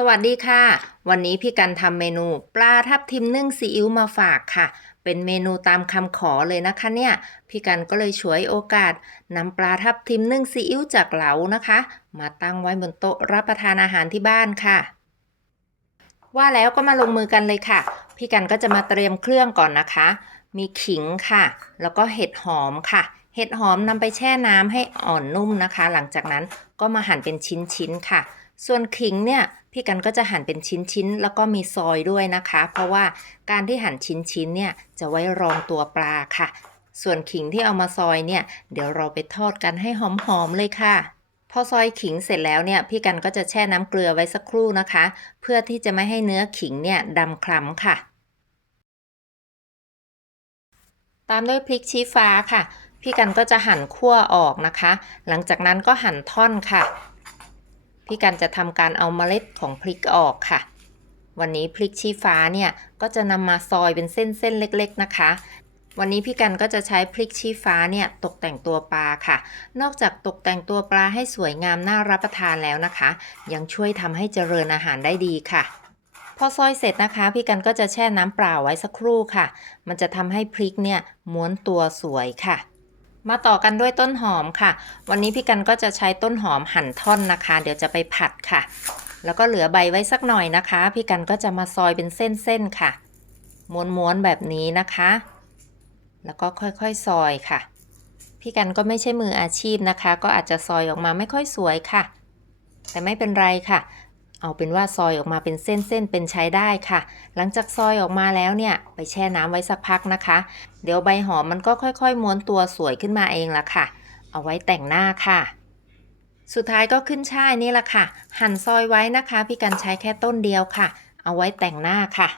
สวัสดีค่ะ วันนี้พี่กันทำเมนู ปลาทับทิมนึ่งซีอิ๊วมาฝากค่ะ เป็นเมนูตามคำขอเลยนะคะเนี่ย พี่กันก็เลยฉวยโอกาสนำปลาทับทิมนึ่งซีอิ๊วจากเหลานะคะ มาตั้งไว้บนโต๊ะรับประทานอาหารที่บ้านค่ะ ว่าแล้วก็มาลงมือกันเลยค่ะ พี่กันก็จะมาเตรียมเครื่องก่อนนะคะ มีขิงค่ะ แล้วก็เห็ดหอมค่ะ เห็ดหอมนำไปแช่น้ำให้อ่อนนุ่มนะคะ หลังจากนั้นก็มาหั่นเป็นชิ้นๆค่ะ ส่วนขิงเนี่ย พี่กันก็จะหั่นเป็นชิ้นๆ แล้วก็มีซอยด้วยนะคะ เพราะว่าการที่หั่นชิ้นๆ เนี่ยจะไว้รองตัวปลาค่ะ ส่วนขิงที่เอามาซอยเนี่ย เดี๋ยวเราไปทอดกันให้หอมๆ เลยค่ะ พอซอยขิงเสร็จแล้วเนี่ยพี่กันก็จะแช่น้ำเกลือไว้สักครู่นะคะ เพื่อที่จะไม่ให้เนื้อขิงเนี่ยดำคล้ำค่ะ ตามด้วยพริกชี้ฟ้าค่ะ พี่กันก็จะหั่นคั่วออกนะคะ หลังจากนั้นก็หั่นท่อนค่ะ พี่กันจะทำการเอาเมล็ดของพริกออกค่ะ วันนี้พริกชี้ฟ้าเนี่ยก็จะนำมาซอยเป็นเส้นๆเล็ก ๆนะคะ วันนี้พี่กันก็จะใช้พริกชี้ฟ้าเนี่ยตกแต่งตัวปลาค่ะ นอกจากตกแต่งตัวปลาให้สวยงามน่ารับประทานแล้วนะคะ ยังช่วยทำให้เจริญอาหารได้ดีค่ะพอซอยเสร็จนะคะ พี่กันก็จะแช่น้ำเปล่าไว้สักครู่ค่ะ มันจะทำให้พริกเนี่ยม้วนตัวสวยค่ะ มาต่อกันด้วยต้นหอมค่ะ วันนี้พี่กันก็จะใช้ต้นหอมหั่นท่อนนะคะ เดี๋ยวจะไปผัดค่ะ แล้วก็เหลือใบไว้สักหน่อยนะคะ พี่กันก็จะมาซอยเป็นเส้นๆค่ะ ม้วนๆแบบนี้นะคะ แล้วก็ค่อยๆซอยค่ะ พี่กันก็ไม่ใช่มืออาชีพนะคะ ก็อาจจะซอยออกมาไม่ค่อยสวยค่ะ แต่ไม่เป็นไรค่ะ เอาเป็นว่าซอยออกมาเป็นเส้นๆเป็นใช้ได้ค่ะ หลังจากซอยออกมาแล้วเนี่ย ไปแช่น้ำไว้สักพักนะคะ เดี๋ยวใบหอมมันก็ค่อยๆ ม้วนตัวสวยขึ้นมาเองละค่ะ เอาไว้แต่งหน้าค่ะสุดท้ายก็ขึ้นช่ายนี่แหละค่ะ หั่นซอยไว้นะคะ พี่กันใช้แค่ต้นเดียวค่ะ เอาไว้แต่งหน้าค่ะ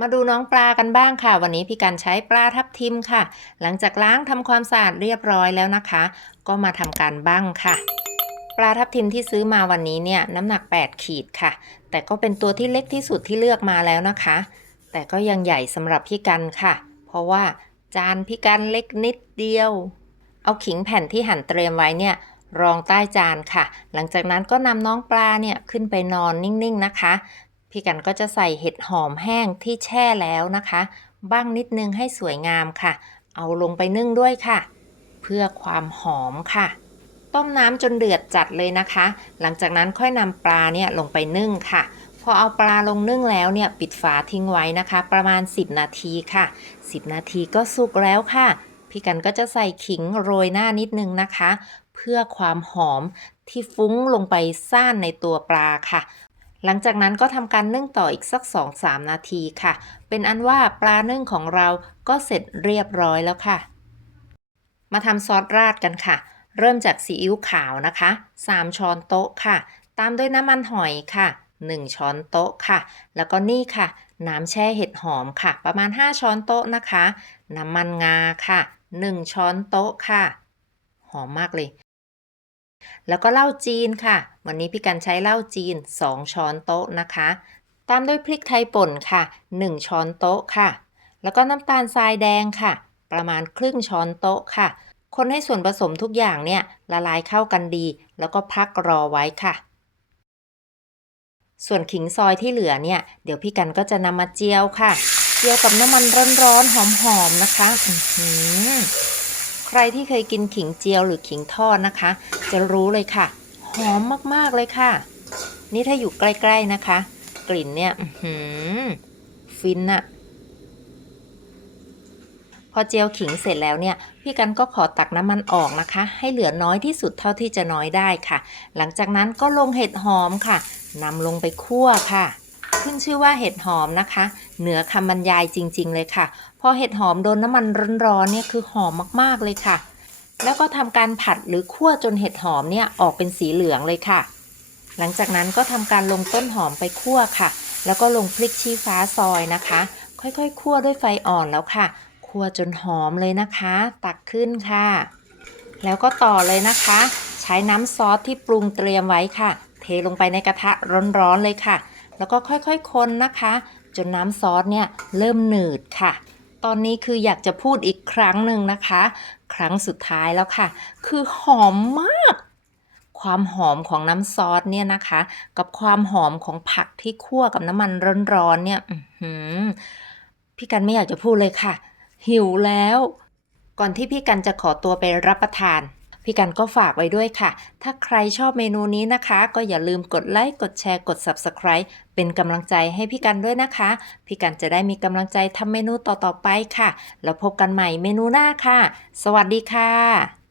มาดูน้องปลากันบ้างค่ะ วันนี้พี่กันใช้ปลาทับทิมค่ะ หลังจากล้างทำความสะอาดเรียบร้อยแล้วนะคะ ก็มาทำการบั้งค่ะ ปลาทับทิมที่ซื้อมาวันนี้เนี่ยน้ำหนัก 8 ขีดค่ะ แต่ก็เป็นตัวที่เล็กที่สุดที่เลือกมาแล้วนะคะ แต่ก็ยังใหญ่สำหรับพี่กันค่ะ เพราะว่าจานพี่กันเล็กนิดเดียว เอาขิงแผ่นที่หั่นเตรียมไว้เนี่ยรองใต้จานค่ะ หลังจากนั้นก็นำน้องปลาเนี่ยขึ้นไปนอนนิ่งๆนะคะ พี่กันก็จะใส่เห็ดหอมแห้งที่แช่แล้วนะคะ บ้างนิดนึงให้สวยงามค่ะ เอาลงไปนึ่งด้วยค่ะ เพื่อความหอมค่ะ ต้มน้ำจนเดือดจัดเลยนะคะ หลังจากนั้นค่อยนำปลาเนี่ยลงไปนึ่งค่ะ พอเอาปลาลงนึ่งแล้วเนี่ยปิดฝาทิ้งไว้นะคะ ประมาณ 10 นาทีค่ะ 10 นาทีก็สุกแล้วค่ะ พี่กันก็จะใส่ขิงโรยหน้านิดนึงนะคะ เพื่อความหอมที่ฟุ้งลงไปซ่านในตัวปลาค่ะหลังจากนั้นก็ทำการนึ่งต่ออีกสัก 2-3 นาทีค่ะ เป็นอันว่าปลานึ่งของเราก็เสร็จเรียบร้อยแล้วค่ะ มาทำซอสราดกันค่ะ เริ่มจากซีอิ๊วขาวนะคะ 3 ช้อนโต๊ะค่ะ ตามด้วยน้ำมันหอยค่ะ 1 ช้อนโต๊ะค่ะ แล้วก็นี่ค่ะ น้ำแช่เห็ดหอมค่ะ ประมาณ 5 ช้อนโต๊ะนะคะ น้ำมันงาค่ะ 1 ช้อนโต๊ะค่ะ หอมมากเลย แล้วก็เหล้าจีนค่ะ วันนี้พี่กันใช้เหล้าจีน 2 ช้อนโต๊ะนะคะ ตามด้วยพริกไทยป่นค่ะ 1 ช้อนโต๊ะค่ะ แล้วก็น้ำตาลทรายแดงค่ะ ประมาณครึ่งช้อนโต๊ะค่ะ คนให้ส่วนผสมทุกอย่างเนี่ยละลายเข้ากันดี แล้วก็พักรอไว้ค่ะ ส่วนขิงซอยที่เหลือเนี่ย เดี๋ยวพี่กันก็จะนำมาเจียวค่ะ เจียวกับน้ำมันร้อนๆหอมๆนะคะอืใครที่เคยกินขิงเจียวหรือขิงทอดนะคะ จะรู้เลยค่ะ หอมมากๆเลยค่ะ นี่ถ้าอยู่ใกล้ ๆนะคะ กลิ่นเนี่ยหือฟินอะ พอเจียวขิงเสร็จแล้วเนี่ย พี่กันก็ขอตักน้ำมันออกนะคะ ให้เหลือน้อยที่สุดเท่าที่จะน้อยได้ค่ะ หลังจากนั้นก็ลงเห็ดหอมค่ะนำลงไปคั่วค่ะขึ้นชื่อว่าเห็ดหอมนะคะ เหนือคำบรรยายจริง ๆ เลยค่ะ พอเห็ดหอมโดนน้ำมันร้อนๆเนี่ยคือหอมมากๆเลยค่ะ แล้วก็ทำการผัดหรือคั่วจนเห็ดหอมเนี่ยออกเป็นสีเหลืองเลยค่ะ หลังจากนั้นก็ทำการลงต้นหอมไปคั่วค่ะ แล้วก็ลงพริกชี้ฟ้าซอยนะคะ ค่อยๆ คั่วด้วยไฟอ่อนแล้วค่ะ คั่วจนหอมเลยนะคะ ตักขึ้นค่ะ แล้วก็ต่อเลยนะคะ ใช้น้ำซอสที่ปรุงเตรียมไว้ค่ะ เทลงไปในกระทะร้อนๆเลยค่ะ แล้วก็ค่อยๆคนนะคะ จนน้ำซอสเนี่ยเริ่มหนืดค่ะ ตอนนี้คืออยากจะพูดอีกครั้งหนึ่งนะคะ ครั้งสุดท้ายแล้วค่ะ คือหอมมาก ความหอมของน้ำซอสเนี่ยนะคะ กับความหอมของผักที่คั่วกับน้ำมันร้อนๆเนี่ยพี่กันไม่อยากจะพูดเลยค่ะ หิวแล้ว ก่อนที่พี่กันจะขอตัวไปรับประทาน พี่กันก็ฝากไว้ด้วยค่ะ ถ้าใครชอบเมนูนี้นะคะ ก็อย่าลืมกดไลค์กดแชร์กด Subscribe เป็นกำลังใจให้พี่กันด้วยนะคะ พี่กันจะได้มีกำลังใจทำเมนูต่อๆไปค่ะ แล้วพบกันใหม่เมนูหน้าค่ะ สวัสดีค่ะ